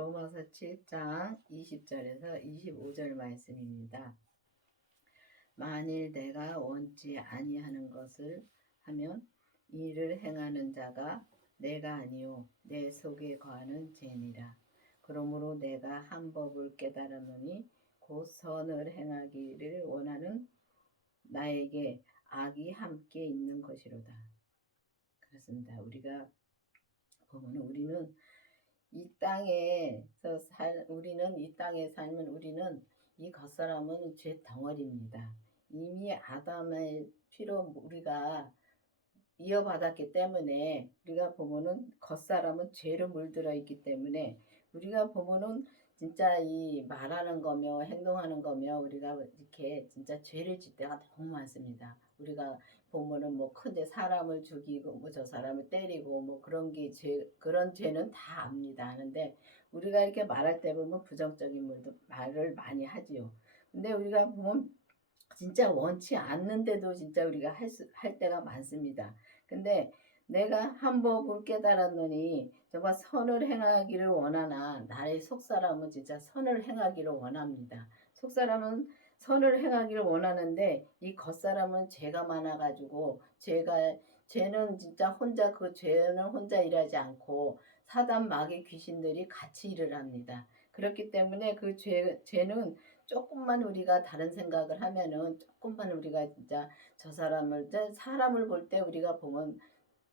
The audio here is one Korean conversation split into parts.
로마서 7장 20절에서 25절 말씀입니다. 만일 내가 원치 아니하는 것을 하면 이를 행하는 자가 내가 아니요 내 속에 거하는 죄니라. 그러므로 내가 한 법을 깨달았노니 곧 선을 행하기를 원하는 나에게 악이 함께 있는 것이로다. 그렇습니다. 우리가 보면 우리는 이 땅에 살면 우리는 이 겉사람은 죄 덩어리입니다. 이미 아담의 피로 우리가 이어받았기 때문에 우리가 보면은 겉사람은 죄로 물들어 있기 때문에 우리가 보면은 진짜 이 말하는 거며 행동하는 거며 우리가 이렇게 진짜 죄를 짓 때가 너무 많습니다. 우리가 보면은 뭐 큰데 사람을 죽이고 뭐 저 사람을 때리고 뭐 그런 죄는 다 압니다. 하는데 우리가 이렇게 말할 때 보면 부정적인 말을 많이 하지요. 근데 우리가 보면 진짜 원치 않는데도 진짜 우리가 할 때가 많습니다. 근데 내가 한 법을 깨달았노니 정말 선을 행하기를 원하나 나의 속사람은 진짜 선을 행하기를 원합니다. 속사람은 선을 행하기를 원하는데 이 겉사람은 죄가 많아가지고 죄는 진짜 그 죄는 혼자 일하지 않고 사단 마귀 귀신들이 같이 일을 합니다. 그렇기 때문에 그 죄는 조금만 우리가 다른 생각을 하면은 조금만 우리가 진짜 사람을 볼 때 우리가 보면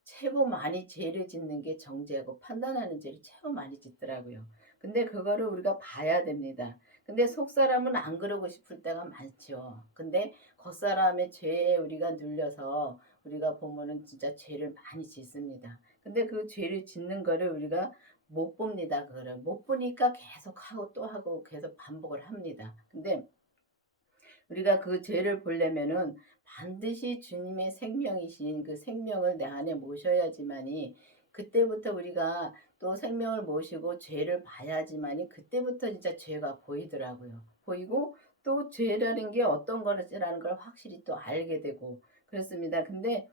최고 많이 죄를 짓는 게 정죄하고 판단하는 죄를 최고 많이 짓더라고요. 근데 그거를 우리가 봐야 됩니다. 근데 속사람은 안 그러고 싶을 때가 많죠. 근데 겉사람의 죄에 우리가 눌려서 우리가 보면은 진짜 죄를 많이 짓습니다. 근데 그 죄를 짓는 거를 우리가 못 봅니다. 그거를 못 보니까 계속 하고 또 하고 계속 반복을 합니다. 근데 우리가 그 죄를 보려면은 반드시 주님의 생명이신 그 생명을 내 안에 모셔야지만이 그때부터 우리가 또 생명을 모시고 죄를 봐야지만이 그때부터 진짜 죄가 보이더라고요. 보이고 또 죄라는 게 어떤 거라는 걸 확실히 또 알게 되고 그렇습니다. 근데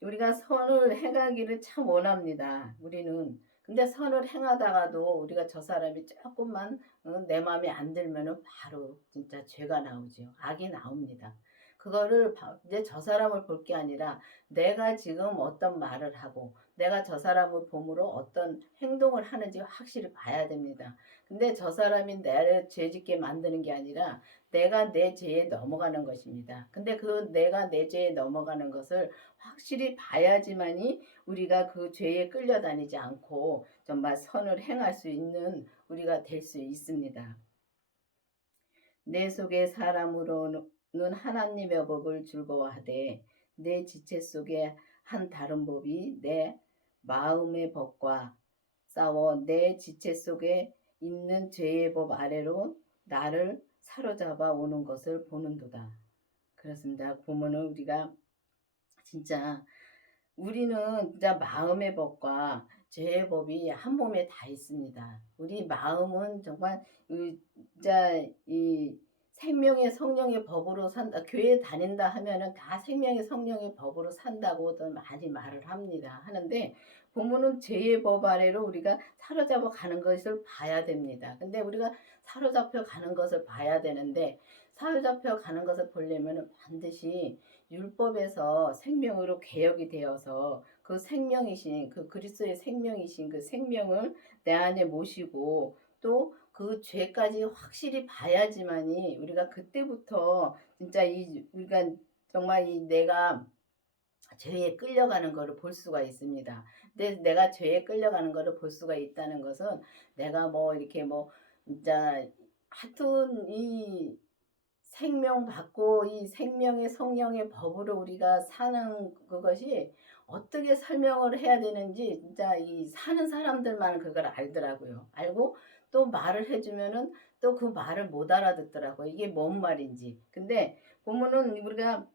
우리가 선을 행하기를 참 원합니다. 우리는. 근데 선을 행하다가도 우리가 저 사람이 조금만 내 마음에 안 들면은 바로 진짜 죄가 나오죠. 악이 나옵니다. 그거를 이제 저 사람을 볼 게 아니라 내가 지금 어떤 말을 하고 내가 저 사람을 봄으로 어떤 행동을 하는지 확실히 봐야 됩니다. 근데 저 사람이 나를 죄짓게 만드는 게 아니라 내가 내 죄에 넘어가는 것입니다. 근데 그 내가 내 죄에 넘어가는 것을 확실히 봐야지만이 우리가 그 죄에 끌려다니지 않고 정말 선을 행할 수 있는 우리가 될 수 있습니다. 내 속에 사람으로는 하나님의 법을 즐거워하되 내 지체 속에 한 다른 법이 내 마음의 법과 싸워 내 지체 속에 있는 죄의 법 아래로 나를 사로잡아 오는 것을 보는도다. 그렇습니다. 보면은 우리는 진짜 마음의 법과 죄의 법이 한 몸에 다 있습니다. 우리 마음은 정말 진짜 이 생명의 성령의 법으로 산다. 교회 다닌다 하면은 다 생명의 성령의 법으로 산다고도 많이 말을 합니다. 하는데 보면은 죄의 법 아래로 우리가 사로잡아 가는 것을 봐야 됩니다. 근데 우리가 사로잡혀 가는 것을 봐야 되는데 사로잡혀 가는 것을 보려면은 반드시 율법에서 생명으로 개혁이 되어서 그 생명이신 그 그리스도의 생명이신 그 생명을 내 안에 모시고 또 그 죄까지 확실히 봐야지만이 우리가 그때부터 진짜 우리가 정말 내가 죄에 끌려가는 것을 볼 수가 있습니다. 근데 내가 죄에 끌려가는 것을 볼 수가 있다는 것은 내가 뭐 이렇게 뭐 진짜 하여튼 이 생명 받고 이 생명의 성령의 법으로 우리가 사는 그것이 어떻게 설명을 해야 되는지 진짜 이 사는 사람들만 그걸 알더라고요. 알고 또 말을 해주면은 또 그 말을 못 알아듣더라고요. 이게 뭔 말인지. 근데 보면은 우리가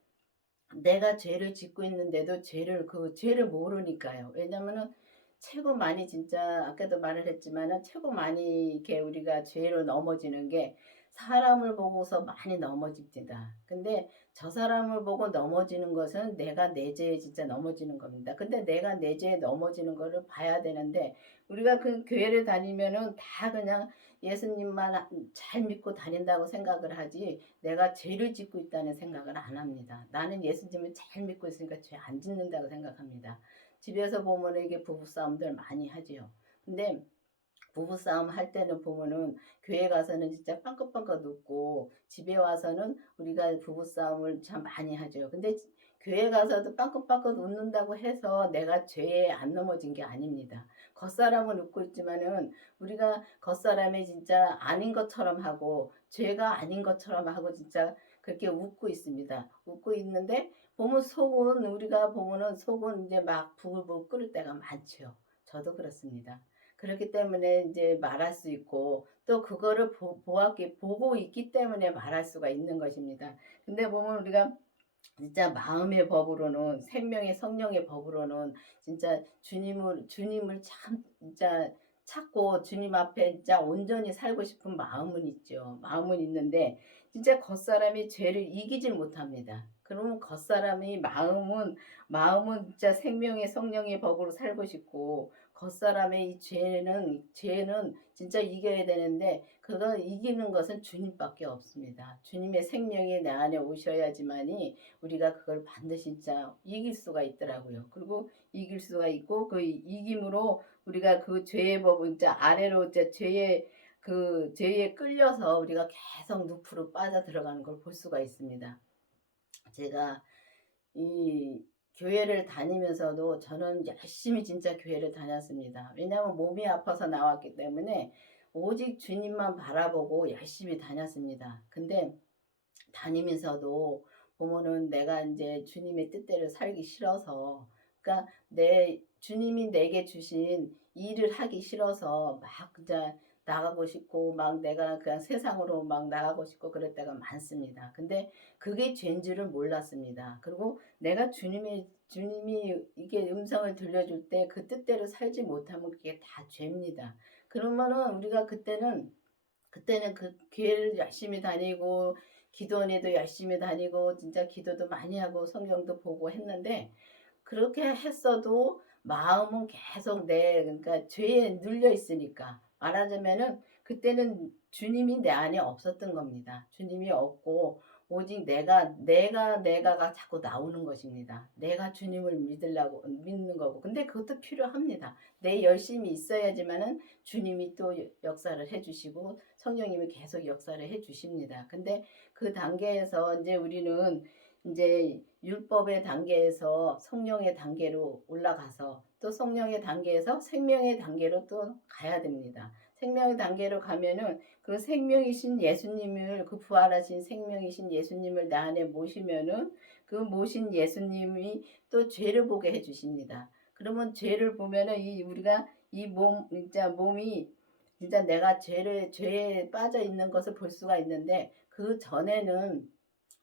내가 죄를 짓고 있는데도 그 죄를 모르니까요. 왜냐면은 최고 많이 진짜 아까도 말을 했지만은 최고 많이 이렇게 우리가 죄로 넘어지는 게 사람을 보고서 많이 넘어집니다. 근데 저 사람을 보고 넘어지는 것은 내가 내 죄에 진짜 넘어지는 겁니다. 근데 내가 내 죄에 넘어지는 거를 봐야 되는데 우리가 그 교회를 다니면은 다 그냥 예수님만 잘 믿고 다닌다고 생각을 하지 내가 죄를 짓고 있다는 생각을 안 합니다. 나는 예수님을 잘 믿고 있으니까 죄 안 짓는다고 생각합니다. 집에서 보면 이게 부부싸움들 많이 하지요. 근데 부부싸움 할 때는 보면은 교회 가서는 진짜 빵긋빵긋 웃고 집에 와서는 우리가 부부싸움을 참 많이 하죠. 근데 교회 가서도 빵긋빵긋 웃는다고 해서 내가 죄에 안 넘어진 게 아닙니다. 겉사람은 웃고 있지만은 우리가 겉사람이 진짜 아닌 것처럼 하고 죄가 아닌 것처럼 하고 진짜 그렇게 웃고 있습니다. 웃고 있는데 보면 속은 우리가 보면은 속은 이제 막 부글부글 끓을 때가 많죠. 저도 그렇습니다. 그렇기 때문에 이제 말할 수 있고 또 그거를 보았기 보고 있기 때문에 말할 수가 있는 것입니다. 근데 보면 우리가 진짜 마음의 법으로는 생명의 성령의 법으로는 진짜 주님을 참 진짜 찾고 주님 앞에 진짜 온전히 살고 싶은 마음은 있죠. 마음은 있는데 진짜 겉사람이 죄를 이기질 못합니다. 그러면 겉사람이 마음은 진짜 생명의 성령의 법으로 살고 싶고 겉사람의 이 죄는 진짜 이겨야 되는데 그거 이기는 것은 주님밖에 없습니다. 주님의 생명이 내 안에 오셔야지만이 우리가 그걸 반드시 진짜 이길 수가 있더라고요. 그리고 이길 수가 있고 그 이김으로 우리가 그 죄의 법은 진짜 아래로 진짜 죄에 끌려서 우리가 계속 늪으로 빠져 들어가는 걸 볼 수가 있습니다. 제가 이 교회를 다니면서도 저는 열심히 진짜 교회를 다녔습니다. 왜냐하면 몸이 아파서 나왔기 때문에 오직 주님만 바라보고 열심히 다녔습니다. 근데 다니면서도 보면은 내가 인제 주님의 뜻대로 살기 싫어서 그러니까 내 주님이 내게 주신 일을 하기 싫어서 막 진짜 나가고 싶고 막 내가 그냥 세상으로 막 나가고 싶고 그럴 때가 많습니다. 근데 그게 죄인 줄을 몰랐습니다. 그리고 내가 주님이 이게 음성을 들려줄 때 그 뜻대로 살지 못하면 그게 다 죄입니다. 그러면은 우리가 그때는 그 교회를 열심히 다니고 기도원에도 열심히 다니고 진짜 기도도 많이 하고 성경도 보고 했는데 그렇게 했어도 마음은 계속 그러니까 죄에 눌려 있으니까 말하자면은 그때는 주님이 내 안에 없었던 겁니다. 주님이 없고 오직 내가가 자꾸 나오는 것입니다. 내가 주님을 믿으려고 믿는 거고. 근데 그것도 필요합니다. 내 열심이 있어야지만은 주님이 또 역사를 해주시고 성령님이 계속 역사를 해주십니다. 근데 그 단계에서 이제 우리는 이제 율법의 단계에서 성령의 단계로 올라가서 또 성령의 단계에서 생명의 단계로 또 가야 됩니다. 생명의 단계로 가면은 그 생명이신 예수님을 그 부활하신 생명이신 예수님을 나 안에 모시면은 그 모신 예수님이 또 죄를 보게 해 주십니다. 그러면 죄를 보면은 우리가 이 진짜 몸이 진짜 내가 죄에 빠져 있는 것을 볼 수가 있는데 그 전에는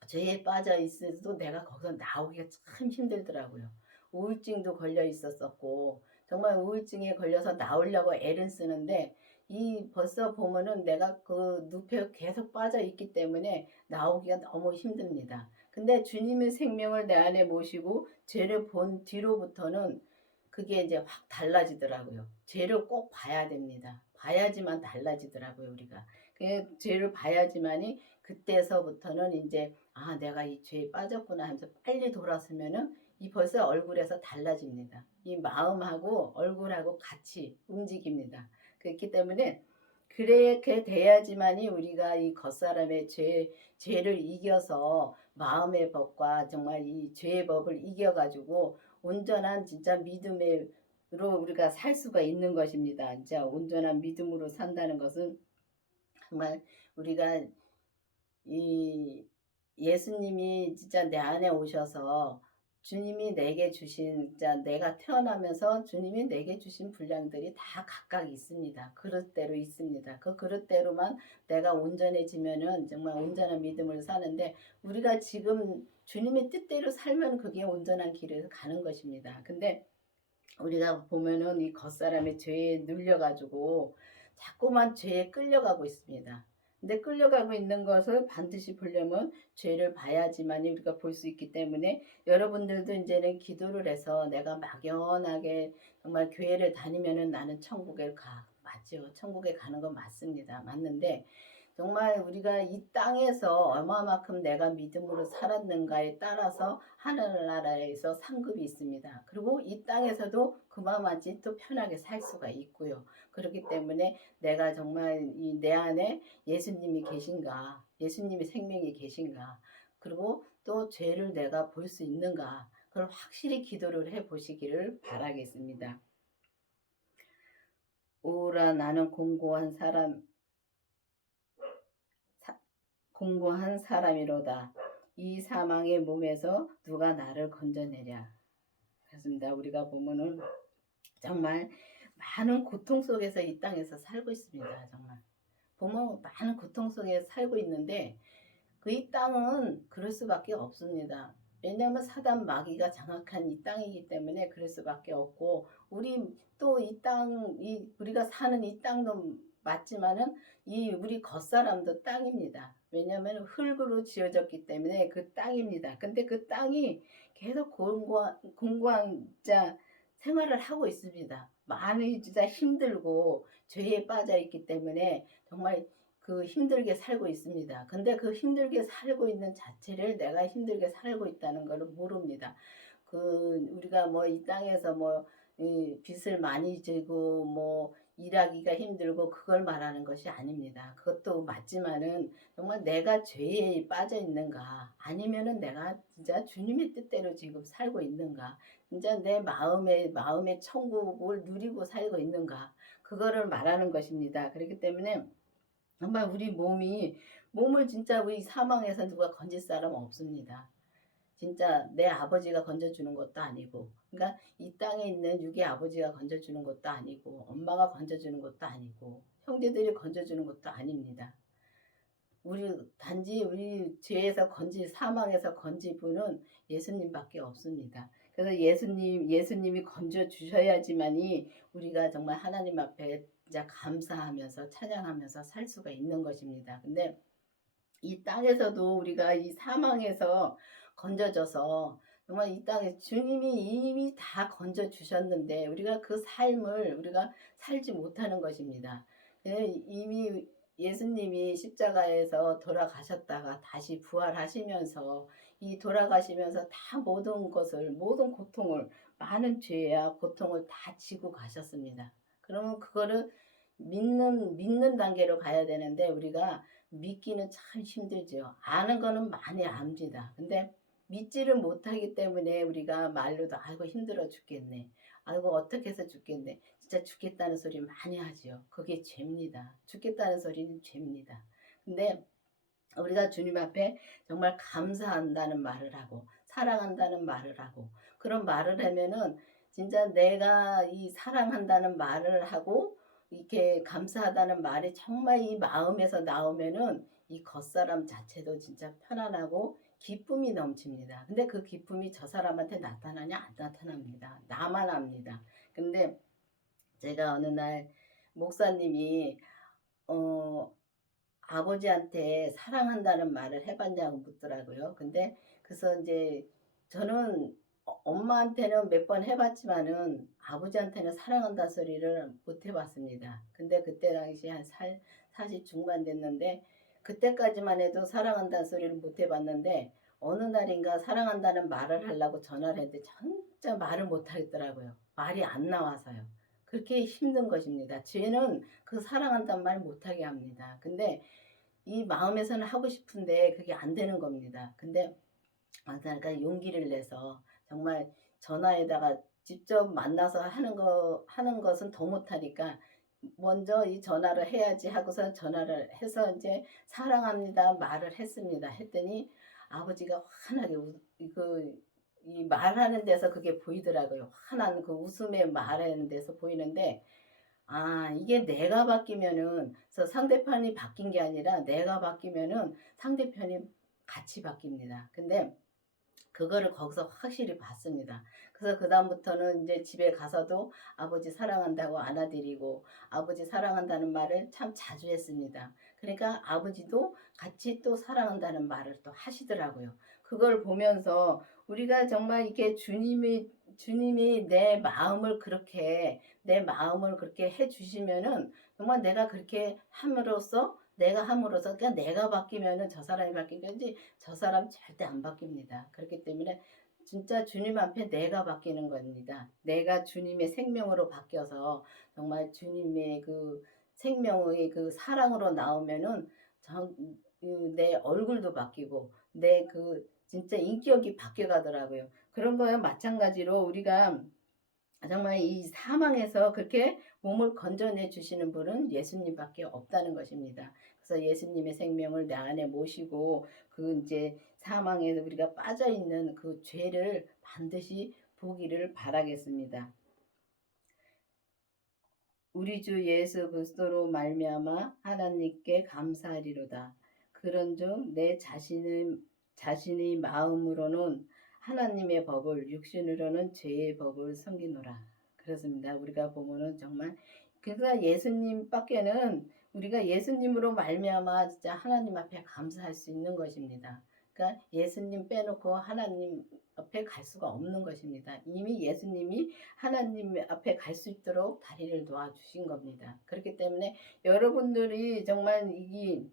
죄에 빠져 있어도 내가 거기서 나오기가 참 힘들더라고요. 우울증도 걸려 있었었고 정말 우울증에 걸려서 나오려고 애를 쓰는데 이 벌써 보면은 내가 그 늪에 계속 빠져 있기 때문에 나오기가 너무 힘듭니다. 근데 주님의 생명을 내 안에 모시고 죄를 본 뒤로부터는 그게 이제 확 달라지더라고요. 죄를 꼭 봐야 됩니다. 봐야지만 달라지더라고요, 우리가. 그 죄를 봐야지만이 그때서부터는 이제 아, 내가 이 죄에 빠졌구나 하면서 빨리 돌아서면은 이 벌써 얼굴에서 달라집니다. 이 마음하고 얼굴하고 같이 움직입니다. 그렇기 때문에 그렇게 돼야지만이 우리가 이 겉사람의 죄를 이겨서 마음의 법과 정말 이 죄의 법을 이겨가지고 온전한 진짜 믿음으로 우리가 살 수가 있는 것입니다. 진짜 온전한 믿음으로 산다는 것은 정말 우리가 이 예수님이 진짜 내 안에 오셔서 주님이 내게 주신 진짜 내가 태어나면서 주님이 내게 주신 분량들이 다 각각 있습니다. 그릇대로 있습니다. 그 그릇대로만 내가 온전해지면은 정말 온전한 믿음을 사는데 우리가 지금 주님의 뜻대로 살면 그게 온전한 길을 가는 것입니다. 근데 우리가 보면은 이 겉사람의 죄에 눌려가지고 자꾸만 죄에 끌려가고 있습니다. 근데 끌려가고 있는 것을 반드시 보려면 죄를 봐야지만이 우리가 볼 수 있기 때문에 여러분들도 이제는 기도를 해서 내가 막연하게 정말 교회를 다니면은 나는 천국에 가. 맞죠. 천국에 가는 건 맞습니다. 맞는데 정말 우리가 이 땅에서 얼마만큼 내가 믿음으로 살았는가에 따라서 하늘나라에서 상급이 있습니다. 그리고 이 땅에서도 그만같이 또 편하게 살 수가 있고요. 그렇기 때문에 내가 정말 이 내 안에 예수님이 계신가, 예수님이 생명이 계신가, 그리고 또 죄를 내가 볼 수 있는가, 그걸 확실히 기도를 해 보시기를 바라겠습니다. 오라 나는 공고한 사람이로다. 이 사망의 몸에서 누가 나를 건져내랴. 그렇습니다. 우리가 보면은 정말 많은 고통 속에서 이 땅에서 살고 있습니다. 정말 보면 많은 고통 속에 살고 있는데 그 이 땅은 그럴 수밖에 없습니다. 왜냐하면 사단 마귀가 장악한 이 땅이기 때문에 그럴 수밖에 없고 우리 또 이 땅, 우리가 사는 이 땅도 맞지만은 이 우리 겉사람도 땅입니다. 왜냐하면 흙으로 지어졌기 때문에 그 땅입니다. 근데 그 땅이 계속 공고한 자 생활을 하고 있습니다. 많이 진짜 힘들고 죄에 빠져 있기 때문에 정말 그 힘들게 살고 있습니다. 근데 그 힘들게 살고 있는 자체를 내가 힘들게 살고 있다는 것을 모릅니다. 그 우리가 뭐 이 땅에서 뭐 빚을 많이 지고 뭐 일하기가 힘들고 그걸 말하는 것이 아닙니다. 그것도 맞지만은 정말 내가 죄에 빠져 있는가 아니면은 내가 진짜 주님의 뜻대로 지금 살고 있는가 진짜 내 마음의 천국을 누리고 살고 있는가 그거를 말하는 것입니다. 그렇기 때문에 정말 우리 몸을 진짜 우리 사망에서 누가 건질 사람 없습니다. 진짜 내 아버지가 건져주는 것도 아니고 그러니까 이 땅에 있는 육의 아버지가 건져주는 것도 아니고 엄마가 건져주는 것도 아니고 형제들이 건져주는 것도 아닙니다. 단지 우리 죄에서 사망에서 건질 분은 예수님밖에 없습니다. 그래서 예수님이 건져 주셔야지만이 우리가 정말 하나님 앞에 진짜 감사하면서 찬양하면서 살 수가 있는 것입니다. 근데 이 땅에서도 우리가 이 사망에서 건져져서 정말 이 땅에 주님이 이미 다 건져 주셨는데 우리가 그 삶을 우리가 살지 못하는 것입니다. 이미 예수님이 십자가에서 돌아가셨다가 다시 부활하시면서 이 돌아가시면서 다 모든 고통을 많은 죄와 고통을 다 지고 가셨습니다. 그러면 그거를 믿는 단계로 가야 되는데 우리가 믿기는 참 힘들죠. 아는 거는 많이 압니다. 근데 믿지를 못하기 때문에 우리가 말로도 아이고 힘들어 죽겠네. 아이고 어떻게 해서 죽겠네. 진짜 죽겠다는 소리 많이 하죠. 그게 죄입니다. 죽겠다는 소리는 죄입니다. 근데 우리가 주님 앞에 정말 감사한다는 말을 하고 사랑한다는 말을 하고 그런 말을 하면은 진짜 내가 이 사랑한다는 말을 하고 이렇게 감사하다는 말이 정말 이 마음에서 나오면은 이 겉사람 자체도 진짜 편안하고 기쁨이 넘칩니다. 근데 그 기쁨이 저 사람한테 나타나냐 안 나타납니다. 나만 압니다. 근데 제가 어느 날 목사님이 어 아버지한테 사랑한다는 말을 해봤냐고 묻더라고요. 근데 그래서 이제 저는 엄마한테는 몇 번 해봤지만은 아버지한테는 사랑한다 소리를 못 해봤습니다. 근데 그때 당시 한 40 중반 됐는데 그때까지만 해도 사랑한다는 소리를 못 해봤는데 어느 날인가 사랑한다는 말을 하려고 전화를 했는데 진짜 말을 못 하겠더라고요. 말이 안 나와서요. 그렇게 힘든 것입니다. 죄는 그 사랑한다는 말 못하게 합니다. 근데 이 마음에서는 하고 싶은데 그게 안 되는 겁니다. 근데 그러니까 용기를 내서 정말 전화에다가 직접 만나서 하는 것은 더 못하니까 먼저 이 전화를 해야지 하고서 전화를 해서 이제 사랑합니다 말을 했습니다. 했더니 아버지가 환하게 이 말하는 데서 그게 보이더라고요. 환한 그 웃음에 말하는 데서 보이는데 아, 이게 내가 바뀌면은, 그래서 상대편이 바뀐 게 아니라 내가 바뀌면은 상대편이 같이 바뀝니다. 근데 그거를 거기서 확실히 봤습니다. 그래서 그다음부터는 이제 집에 가서도 아버지 사랑한다고 안아드리고 아버지 사랑한다는 말을 참 자주 했습니다. 그러니까 아버지도 같이 또 사랑한다는 말을 또 하시더라고요. 그걸 보면서 우리가 정말 이렇게 주님이 내 마음을 그렇게 해 주시면은 정말 내가 그렇게 함으로써 그냥 내가 바뀌면은 저 사람이 바뀌겠지 저 사람 절대 안 바뀝니다. 그렇기 때문에 진짜 주님 앞에 내가 바뀌는 겁니다. 내가 주님의 생명으로 바뀌어서 정말 주님의 그 생명의 그 사랑으로 나오면은 내 얼굴도 바뀌고 내 그 진짜 인격이 바뀌어 가더라고요. 그런 거에 마찬가지로 우리가 정말 이 사망에서 그렇게 몸을 건져내 주시는 분은 예수님밖에 없다는 것입니다. 그래서 예수님의 생명을 내 안에 모시고 그 이제 사망에 우리가 빠져 있는 그 죄를 반드시 보기를 바라겠습니다. 우리 주 예수 그리스도로 말미암아 하나님께 감사하리로다. 그런즉 내 자신의 마음으로는 하나님의 법을 육신으로는 죄의 법을 섬기노라. 그렇습니다. 우리가 보면은 정말 그러니까 예수님밖에는 우리가 예수님으로 말미암아 진짜 하나님 앞에 감사할 수 있는 것입니다. 그러니까 예수님 빼놓고 하나님 앞에 갈 수가 없는 것입니다. 이미 예수님이 하나님 앞에 갈 수 있도록 다리를 놓아 주신 겁니다. 그렇기 때문에 여러분들이 정말 이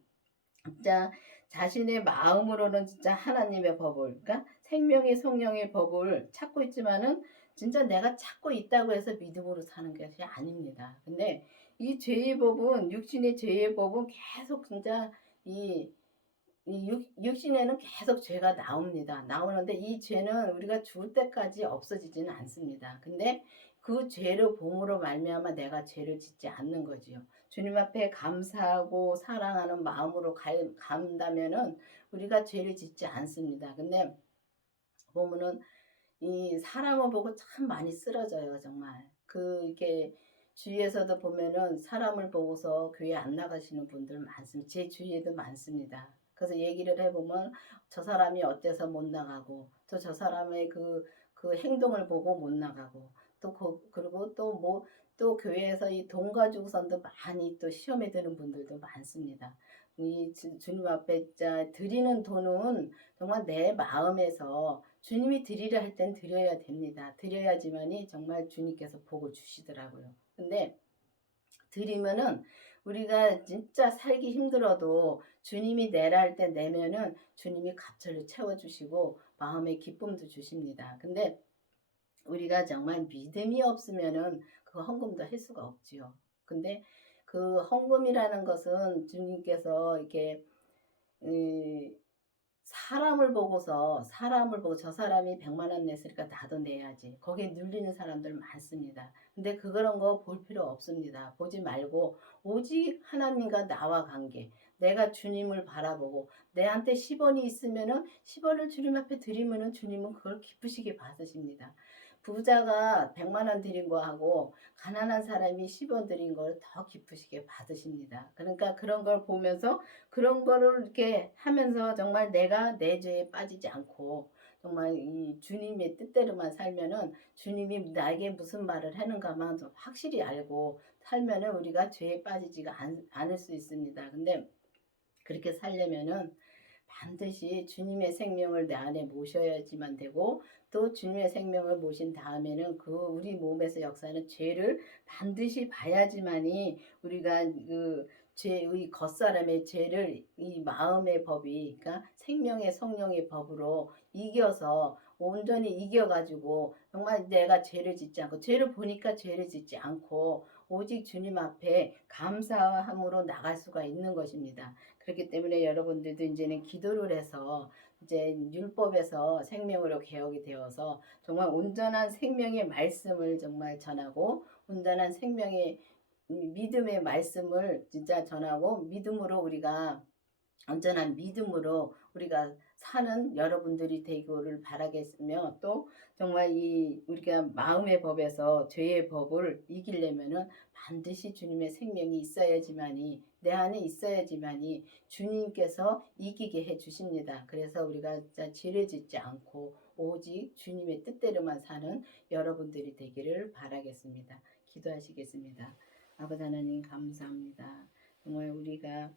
진짜 자신의 마음으로는 진짜 하나님의 법을 그러니까 생명의 성령의 법을 찾고 있지만은 진짜 내가 찾고 있다고 해서 믿음으로 사는 것이 아닙니다. 근데 이 죄의 법은 육신의 죄의 법은 계속 진짜 이 육신에는 계속 죄가 나옵니다. 나오는데 이 죄는 우리가 죽을 때까지 없어지지는 않습니다. 근데 그 죄를 봉으로 말미암아 내가 죄를 짓지 않는 거지요. 주님 앞에 감사하고 사랑하는 마음으로 간다면은 우리가 죄를 짓지 않습니다. 근데 보면은 이 사람을 보고 참 많이 쓰러져요, 정말. 이게 주위에서도 보면은 사람을 보고서 교회 안 나가시는 분들 많습니다. 제 주위에도 많습니다. 그래서 얘기를 해보면 저 사람이 어때서 못 나가고 또 저 사람의 그 행동을 보고 못 나가고 그리고 또 뭐 또 교회에서 이 돈 가지고선도 많이 또 시험에 드는 분들도 많습니다. 이 주님 앞에 진짜 드리는 돈은 정말 내 마음에서 주님이 드리려 할 땐 드려야 됩니다. 드려야지만이 정말 주님께서 복을 주시더라고요. 근데 드리면은 우리가 진짜 살기 힘들어도 주님이 내라 할 때 내면은 주님이 갑절로 채워주시고 마음의 기쁨도 주십니다. 근데 우리가 정말 믿음이 없으면은 그 헌금도 할 수가 없지요. 근데 그 헌금이라는 것은 주님께서 이렇게 사람을 보고 저 사람이 100만 원 냈으니까 나도 내야지. 거기에 눌리는 사람들 많습니다. 근데 그런 거 볼 필요 없습니다. 보지 말고 오직 하나님과 나와 관계. 내가 주님을 바라보고 내한테 10원이 있으면은 10원을 주님 앞에 드리면은 주님은 그걸 기쁘시게 받으십니다. 부자가 100만 원 드린 거하고 가난한 사람이 10원 드린 걸 더 기쁘시게 받으십니다. 그러니까 그런 걸 보면서 그런 거를 이렇게 하면서 정말 내가 내 죄에 빠지지 않고 정말 이 주님의 뜻대로만 살면은 주님이 나에게 무슨 말을 하는가만 좀 확실히 알고 살면은 우리가 죄에 빠지지가 않을 수 있습니다. 근데 그렇게 살려면은 반드시 주님의 생명을 내 안에 모셔야지만 되고 또 주님의 생명을 모신 다음에는 그 우리 몸에서 역사하는 죄를 반드시 봐야지만이 우리가 그 죄의 겉사람의 죄를 이 마음의 법이 그러니까 생명의 성령의 법으로 이겨서 온전히 이겨가지고 정말 내가 죄를 짓지 않고 죄를 보니까 죄를 짓지 않고 오직 주님 앞에 감사함으로 나갈 수가 있는 것입니다. 그렇기 때문에 여러분들도 이제는 기도를 해서 이제 율법에서 생명으로 개혁이 되어서 정말 온전한 생명의 말씀을 정말 전하고 온전한 생명의 믿음의 말씀을 진짜 전하고 믿음으로 우리가 온전한 믿음으로 우리가 사는 여러분들이 되기를 바라겠으며, 또 정말 이 우리가 마음의 법에서 죄의 법을 이기려면은 반드시 주님의 생명이 있어야지만이, 내 안에 있어야지만이 주님께서 이기게 해 주십니다. 그래서 우리가 진짜 죄를 짓지 않고 오직 주님의 뜻대로만 사는 여러분들이 되기를 바라겠습니다. 기도하시겠습니다. 아버지 하나님 감사합니다. 정말 우리가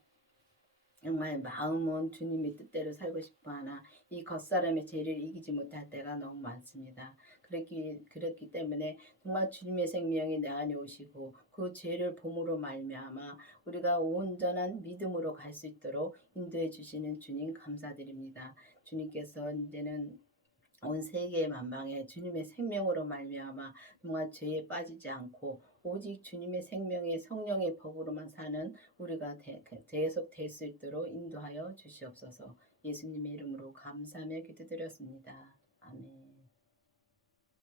정말 마음은 주님의 뜻대로 살고 싶어 하나 이 겉사람의 죄를 이기지 못할 때가 너무 많습니다. 그렇기 때문에 정말 주님의 생명이 내 안에 오시고 그 죄를 범으로 말미암아 우리가 온전한 믿음으로 갈 수 있도록 인도해 주시는 주님 감사드립니다. 주님께서 이제는 온 세계 만방에 주님의 생명으로 말미암아 정말 죄에 빠지지 않고 오직 주님의 생명의 성령의 법으로만 사는 우리가 계속 될 수 있도록 인도하여 주시옵소서. 예수님의 이름으로 감사하며 기도드렸습니다. 아멘.